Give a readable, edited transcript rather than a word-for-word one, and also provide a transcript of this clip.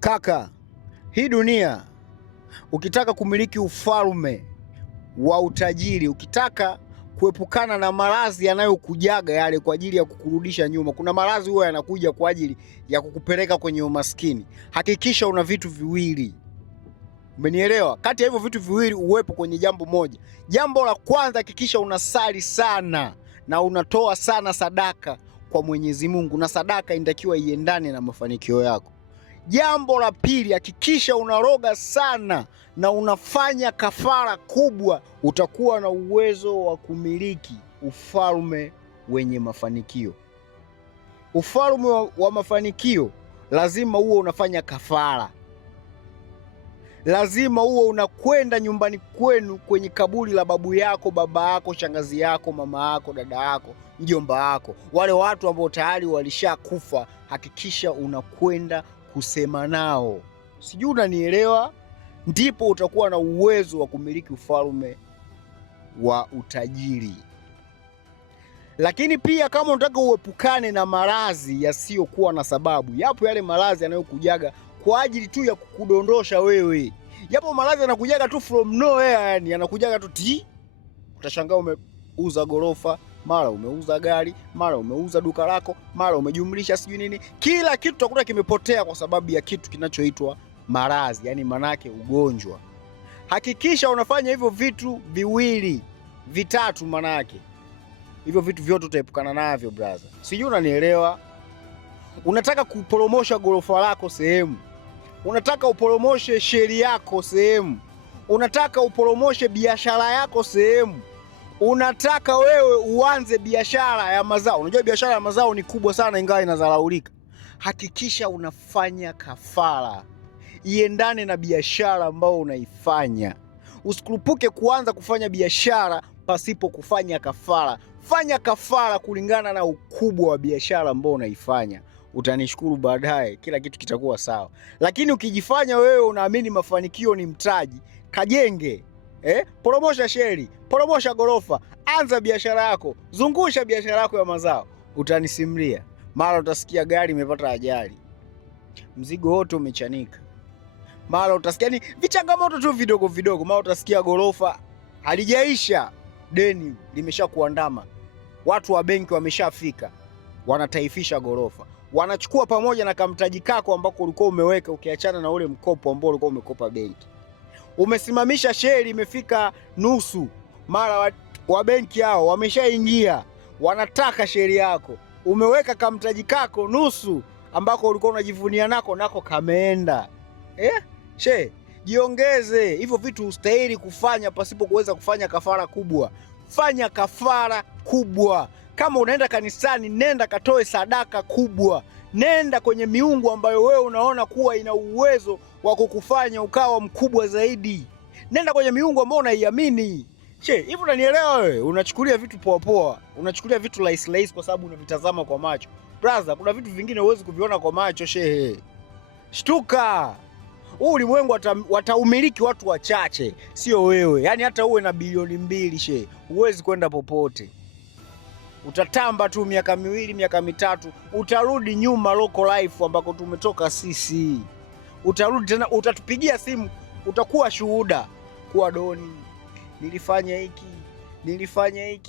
Kaka, hii dunia ukitaka kumiliki ufalme wa utajiri, ukitaka kuepukana na maradhi yanayokujaga yale kwa ajili ya kukurudisha nyuma. Kuna maradhi huwa yanakuja kwa ajili ya kukupeleka kwenye umaskini. Hakikisha una vitu viwili. Umenielewa? Kati ya hivyo vitu viwili uwepo kwenye jambo moja. Jambo la kwanza, hakikisha unasali sana na unatoa sana sadaka kwa Mwenyezi Mungu, na sadaka inatakiwa iendane na mafanikio yako. Jambo la pili, hakikisha unaroga sana na unafanya kafara kubwa. Utakuwa na uwezo wa kumiliki ufalme wenye mafanikio. Ufalme wa mafanikio lazima uwe unafanya kafara. Lazima uwe unakwenda nyumbani kwenu kwenye kaburi la babu yako, baba yako, shangazi yako, mama yako, dada yako, mjomba wako, wale watu ambao tayari walishakufa. Hakikisha unakwenda kusema nao. Sijui unanielewa? Ndipo utakuwa na uwezo wa kumiliki ufalme wa utajiri. Lakini pia kama unataka uepukane na maradhi yasiyokuwa na sababu, yapo yale maradhi yanayokujaga kwa ajili tu ya kukudondosha wewe. Yapo maradhi yanakujaga tu from nowhere, yani yanakujaga tu ti. Utashangaa umeuza gorofa, mara umeuza gari, mara umeuza duka lako, mara umejumlisha sijui nini. Kila kitu utakuta kimepotea kwa sababu ya kitu kinachoitwa maradhi, yani manake ugonjwa. Hakikisha unafanya hivyo vitu viwili, vitatu, manake hivyo vitu vyote utaepukana navyo brother. Sijui unanielewa? Unataka kupromosha gorofa lako sehemu, unataka upromoshe sheri yako sehemu, unataka upromoshe biashara yako sehemu, unataka wewe uanze biashara ya mazao. Unajua biashara ya mazao ni kubwa sana, ingawa inadharaulika. Hakikisha unafanya kafara iendane na biashara ambayo unaifanya. Usikurupuke kuanza kufanya biashara pasipo kufanya kafara. Fanya kafara kulingana na ukubwa wa biashara ambayo unaifanya. Utanishukuru baadaye, kila kitu kitakuwa sawa. Lakini ukijifanya wewe unaamini mafanikio ni mtaji, kajenge. Promosha sheri, promosha gorofa, anza biashara yako, zungusha biashara yako ya mazao. Utanisimulia. Mara utasikia gari imepata ajali, mzigo wote umechanika. Mara utasikia ni vichangamoto tu vidogo vidogo. Mara utasikia gorofa halijaisha, deni limeshakuandama. Watu wa benki wameshafika, wanataifisha gorofa. Wanachukua pamoja na kamtaji kako ambako ulikuwa umeweka, ukiachana na ule mkopo ambao ulikuwa umekopa benki. Umesimamisha sheri imefika nusu, mara wa benki hao wameshaingia, wanataka sheri yako. Umeweka kamtaji kako nusu ambako ulikuwa unajivunia nako kameenda. Jiongeze. Hivyo vitu ustahili kufanya pasipo kuweza kufanya kafara kubwa. Fanya kafara kubwa. Kama unaenda kanisani, nenda katoe sadaka kubwa. Nenda kwenye miungu ambayo wewe unaona kuwa ina uwezo wa kukufanya ukawa mkubwa zaidi. Nenda kwenye miungu ambayo unaiamini. Hivi unanielewa wewe? Unachukulia vitu poa poa, unachukulia vitu rahisi kwa sababu unavitazama kwa macho. Brother, kuna vitu vingine huwezi kuviona kwa macho Shtuka. Huu ulimwengu wataumiliki watu wachache, sio wewe. Yaani hata uwe na bilioni 2 huwezi kwenda popote. Utatamba tu miaka 2, miaka 3, utarudi nyuma local life ambako tumetoka sisi. Utarudi tena, utatupigia simu, utakuwa shuhuda kuwa Doni, nilifanya hiki, nilifanya hiki.